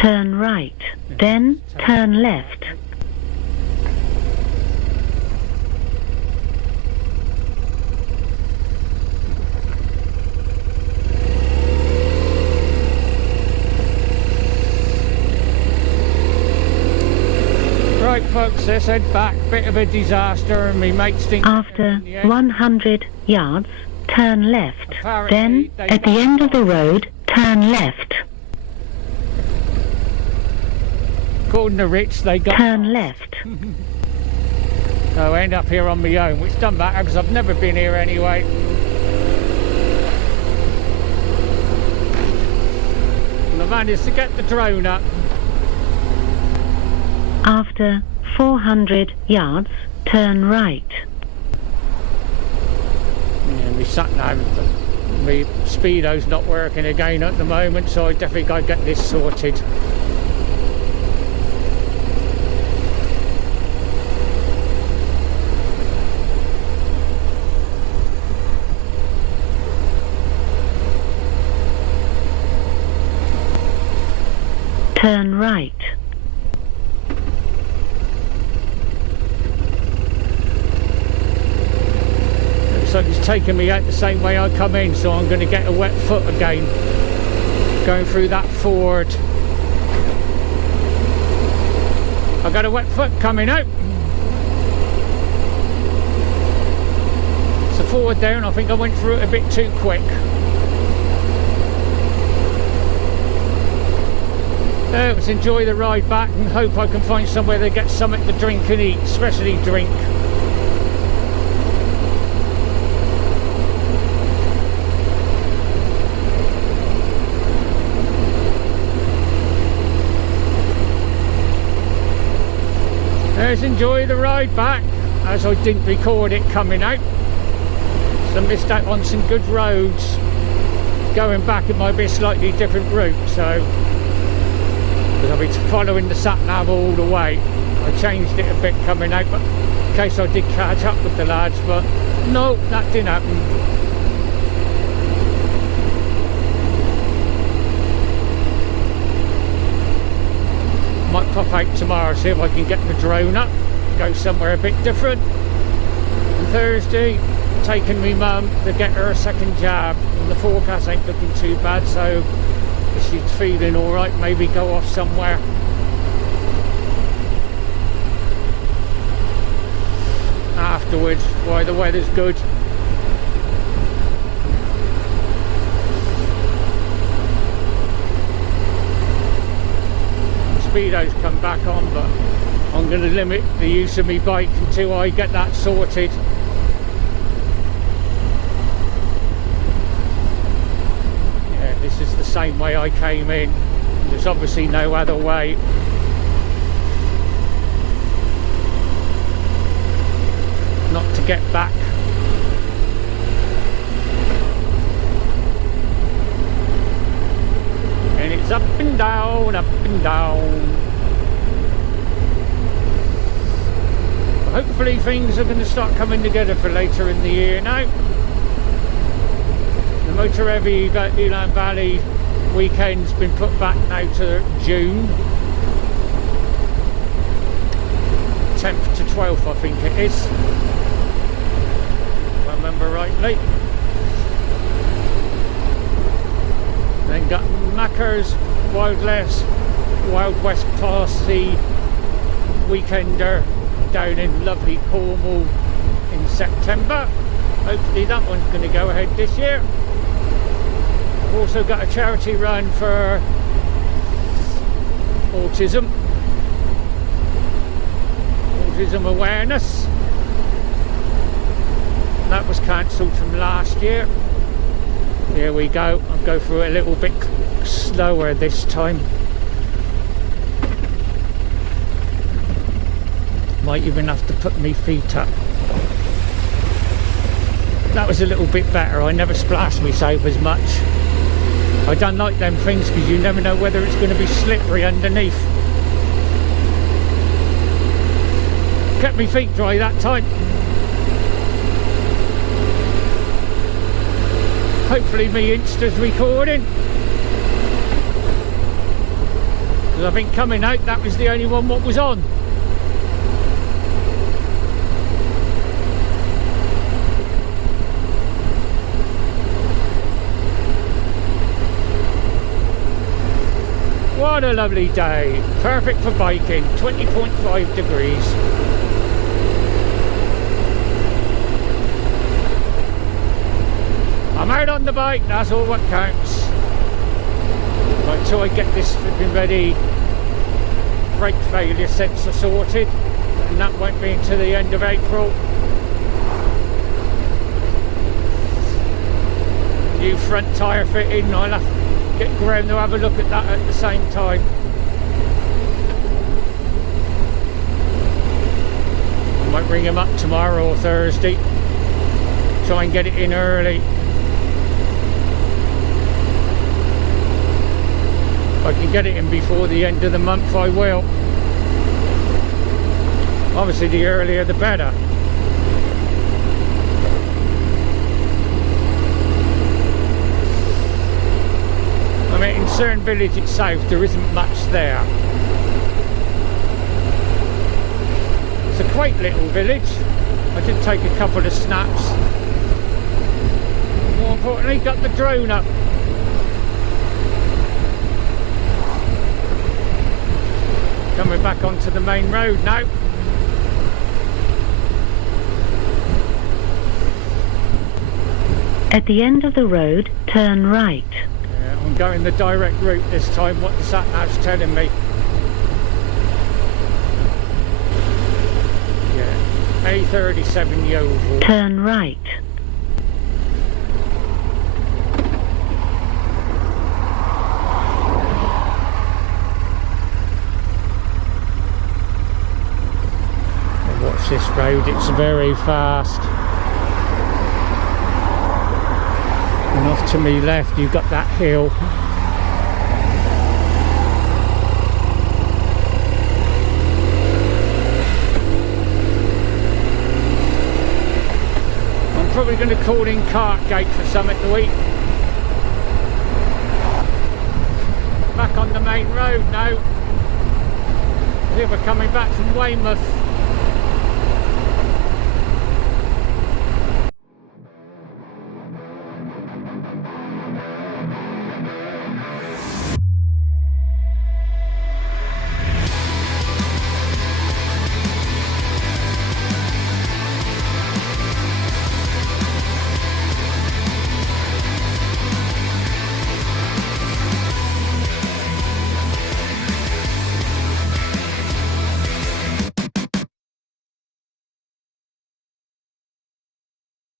Turn right, then turn left. Right folks, let's head back. Bit of a disaster and me mates think... After 100 yards, turn left. Then, at the end of the road, turn left. According to Rich, they got... Turn left. So I end up here on my own, which doesn't matter because I've never been here anyway. And I managed to get the drone up. After 400 yards, turn right. Yeah, my sat nav, my speedo's not working again at the moment, so I definitely got to get this sorted. Turn right. Looks like it's taking me out the same way I come in, so I'm going to get a wet foot again going through that ford. I got a wet foot coming out. It's a ford there and I think I went through it a bit too quick. Let's enjoy the ride back and hope I can find somewhere to get something to drink and eat, especially drink. Let's enjoy the ride back, as I didn't record it coming out, so I missed out on some good roads. Going back it might be a slightly different route, so I'll be following the sat nav all the way. I changed it a bit coming out, but in case I did catch up with the lads, but no, that didn't happen. Might pop out tomorrow, see if I can get the drone up, go somewhere a bit different. And Thursday, taking me mum to get her a second jab, and the forecast ain't looking too bad, so if she's feeling alright, maybe go off somewhere. Afterwards, why the weather's good. Speedo's come back on, but I'm going to limit the use of my bike until I get that sorted. Yeah, this is the same way I came in. There's obviously no other way. Not to get back. And it's up and down, up and down. Hopefully things are going to start coming together for later in the year now. The motor heavy Yevilton Valley weekend's been put back now to June 10th to 12th, I think it is, if I remember rightly. Then got Macca's Wild West Party weekender down in lovely Cornwall in September. Hopefully that one's going to go ahead this year. I've also got a charity run for autism awareness. That was cancelled from last year. Here we go. I'll go through it a little bit slower this time. Might even have to put my feet up. That was a little bit better. I never splashed myself as much. I don't like them things because you never know whether it's going to be slippery underneath. Kept my feet dry that time. Hopefully my Insta's recording. Because I think coming out, that was the only one what was on. What a lovely day. Perfect for biking. 20.5 degrees. I'm out on the bike, that's all what counts. Until I get this flipping ready brake failure sensor sorted, and that won't be until the end of April. New front tyre fitting, I'll have to get Graham to have a look at that at the same time. I might ring him up tomorrow or Thursday, try and get it in early. If I can get it in before the end of the month, I will. Obviously the earlier the better. I mean, in Cerne village itself there isn't much there. It's a quaint little village. I did take a couple of snaps. More importantly, got the drone up. Coming back onto the main road now. At the end of the road, turn right. Yeah, I'm going the direct route this time, what the sat-nav's telling me. Yeah, A37 Yevilton. Turn right. Watch this road, it's very fast. And off to me left you've got that hill. I'm probably going to call in Cartgate for something to eat. Back on the main road now. Here we're coming back from Weymouth.